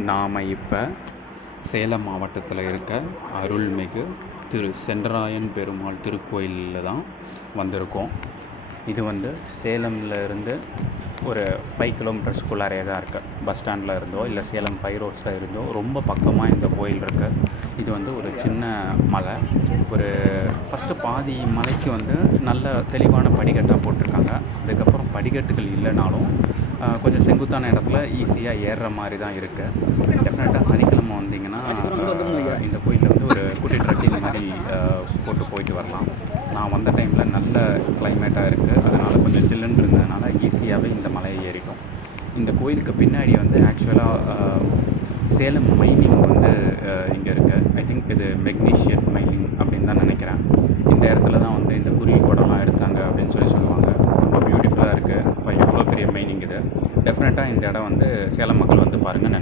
நாம் இப்போ சேலம் மாவட்டத்தில் இருக்க அருள்மிகு திரு சென்றாயன் பெருமாள் திருக்கோயிலில் தான் வந்திருக்கோம். இது வந்து சேலமில் இருந்து ஒரு 5 கிலோமீட்டர்ஸ்குள்ளாரே தான் இருக்குது. பஸ் ஸ்டாண்டில் இருந்தோ இல்லை சேலம் 5 ரோட்ஸில் இருந்தோ ரொம்ப பக்கமாக இந்த கோயில் இருக்குது. இது வந்து ஒரு சின்ன மலை. ஒரு ஃபஸ்ட்டு பாதி மலைக்கு வந்து நல்ல தெளிவான படிக்கட்டாக போட்டிருக்காங்க. அதுக்கப்புறம் படிக்கட்டுகள் இல்லைனாலும் கொஞ்சம் செங்குத்தான இடத்துல ஈஸியாக ஏறுற மாதிரி தான் இருக்குது. டெஃபினட்டாக சனிக்கிழமை வந்தீங்கன்னா இந்த கோயிலில் வந்து ஒரு குட்டி ட்ரெக்கிங் மாதிரி போயிட்டு வரலாம். நான் வந்த டைமில் நல்ல கிளைமேட்டாக இருக்குது. அதனால் கொஞ்சம் ஜில்லுன்னு இருந்ததுனால ஈஸியாகவே இந்த மலையை ஏறிட்டோம். இந்த கோயிலுக்கு பின்னாடி வந்து ஆக்சுவலாக சேலம் மைனிங் வந்து இங்கே இருக்குது. ஐ திங்க் இது மெக்னீஷியன் மைனிங் அப்படின்னு தான் நினைக்கிறேன். இந்த இடத்துல தான் வந்து இந்த குருவி படம்லாம் எடுத்தாங்க அப்படின்னு சொல்லுவாங்க. ரொம்ப பியூட்டிஃபுல்லாக இருக்குது. இப்போ எவ்வளோ பெரிய மைனிங் இது. டெஃபினட்டாக இந்த இடம் வந்து சேலம் மக்கள் வந்து பாருங்கள். நன்றி.